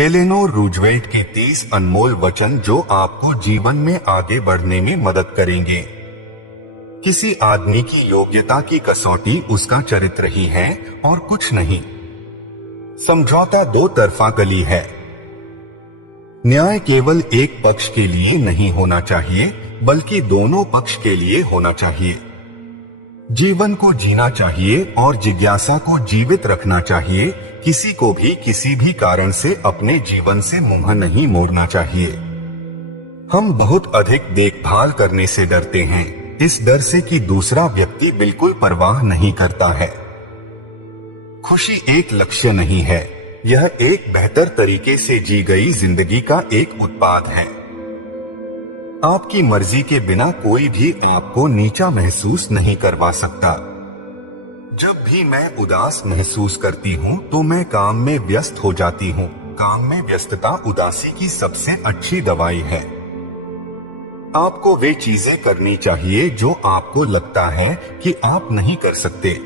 Eleanor Roosevelt के 30 अनमोल वचन जो आपको जीवन में आगे बढ़ने में मदद करेंगे। किसी आदमी की योग्यता की कसौटी उसका चरित्र ही है और कुछ नहीं। समझौता दो तरफा गली है। न्याय केवल एक पक्ष के लिए नहीं होना चाहिए, बल्कि दोनों पक्ष के लिए होना चाहिए। जीवन को जीना चाहिए और जिज्ञासा को जीवित रखना चाहिए। किसी को भी किसी भी कारण से अपने जीवन से मुंह नहीं मोड़ना चाहिए। हम बहुत अधिक देखभाल करने से डरते हैं, इस डर से कि दूसरा व्यक्ति बिल्कुल परवाह नहीं करता है। खुशी एक लक्ष्य नहीं है, यह एक बेहतर तरीके से जी गई जिंदगी का एक उत्पाद है। आपकी मर्जी के बिना कोई भी आपको नीचा महसूस नहीं करवा सकता। जब भी मैं उदास महसूस करती हूँ तो मैं काम में व्यस्त हो जाती हूँ। काम में व्यस्तता उदासी की सबसे अच्छी दवाई है। आपको वे चीजें करनी चाहिए जो आपको लगता है कि आप नहीं कर सकते।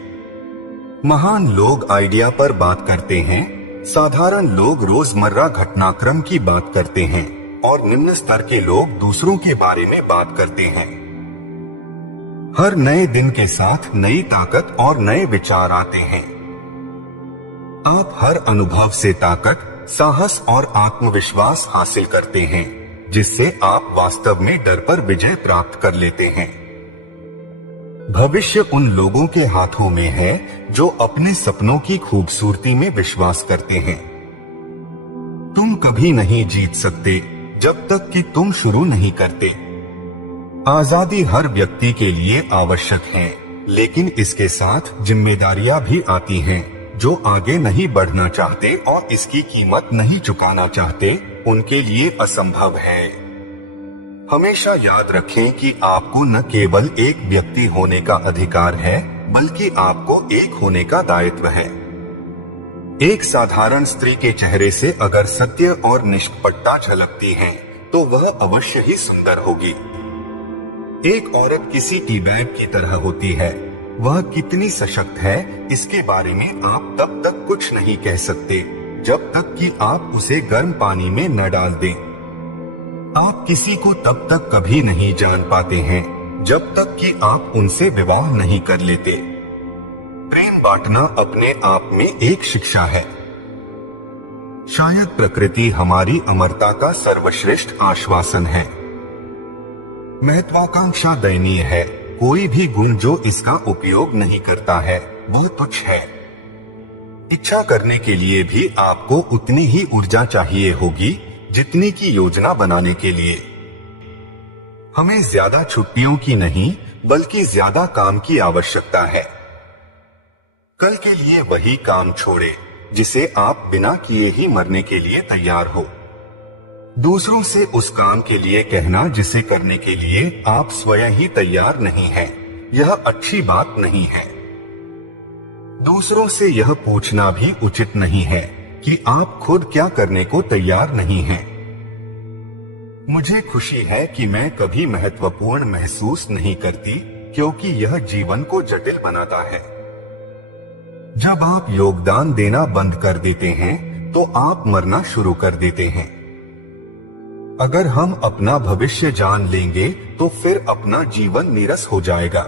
महान लोग आइडिया पर बात करते हैं, साधारण लोग रोजमर्रा घटनाक्रम की बात करते हैं और निम्न स्तर के लोग दूसरों के बारे में बात करते हैं। हर नए दिन के साथ नई ताकत और नए विचार आते हैं। आप हर अनुभव से ताकत, साहस और आत्मविश्वास हासिल करते हैं, जिससे आप वास्तव में डर पर विजय प्राप्त कर लेते हैं। भविष्य उन लोगों के हाथों में है जो अपने सपनों की खूबसूरती में विश्वास करते हैं। तुम कभी नहीं जीत सकते जब तक कि तुम शुरू नहीं करते। आजादी हर व्यक्ति के लिए आवश्यक है, लेकिन इसके साथ जिम्मेदारियां भी आती हैं। जो आगे नहीं बढ़ना चाहते और इसकी कीमत नहीं चुकाना चाहते, उनके लिए असंभव है। हमेशा याद रखें कि आपको न केवल एक व्यक्ति होने का अधिकार है, बल्कि आपको एक होने का दायित्व है। एक साधारण स्त्री के चेहरे से अगर सत्य और निष्पक्षता झलकती है, तो वह अवश्य ही सुंदर होगी। एक औरत किसी टी बैग की तरह होती है। वह कितनी सशक्त है, इसके बारे में आप तब तक कुछ नहीं कह सकते जब तक कि आप उसे गर्म पानी में न डाल दें। आप किसी को तब तक कभी नहीं जान पाते हैं जब तक कि आप उनसे विवाह नहीं कर लेते। प्रेम बांटना अपने आप में एक शिक्षा है। शायद प्रकृति हमारी अमरता का सर्वश्रेष्ठ आश्वासन है। महत्वाकांक्षा दयनीय है। कोई भी गुण जो इसका उपयोग नहीं करता है, वो तुच्छ है। इच्छा करने के लिए भी आपको उतनी ही ऊर्जा चाहिए होगी जितनी की योजना बनाने के लिए। हमें ज्यादा छुट्टियों की नहीं, बल्कि ज्यादा काम की आवश्यकता है। कल के लिए वही काम छोड़े जिसे आप बिना किए ही मरने के लिए तैयार हो। दूसरों से उस काम के लिए कहना जिसे करने के लिए आप स्वयं ही तैयार नहीं हैं, यह अच्छी बात नहीं है। दूसरों से यह पूछना भी उचित नहीं है कि आप खुद क्या करने को तैयार नहीं हैं। मुझे खुशी है कि मैं कभी महत्वपूर्ण महसूस नहीं करती, क्योंकि यह जीवन को जटिल बनाता है। जब आप योगदान देना बंद कर देते हैं, तो आप मरना शुरू कर देते हैं। अगर हम अपना भविष्य जान लेंगे, तो फिर अपना जीवन नीरस हो जाएगा।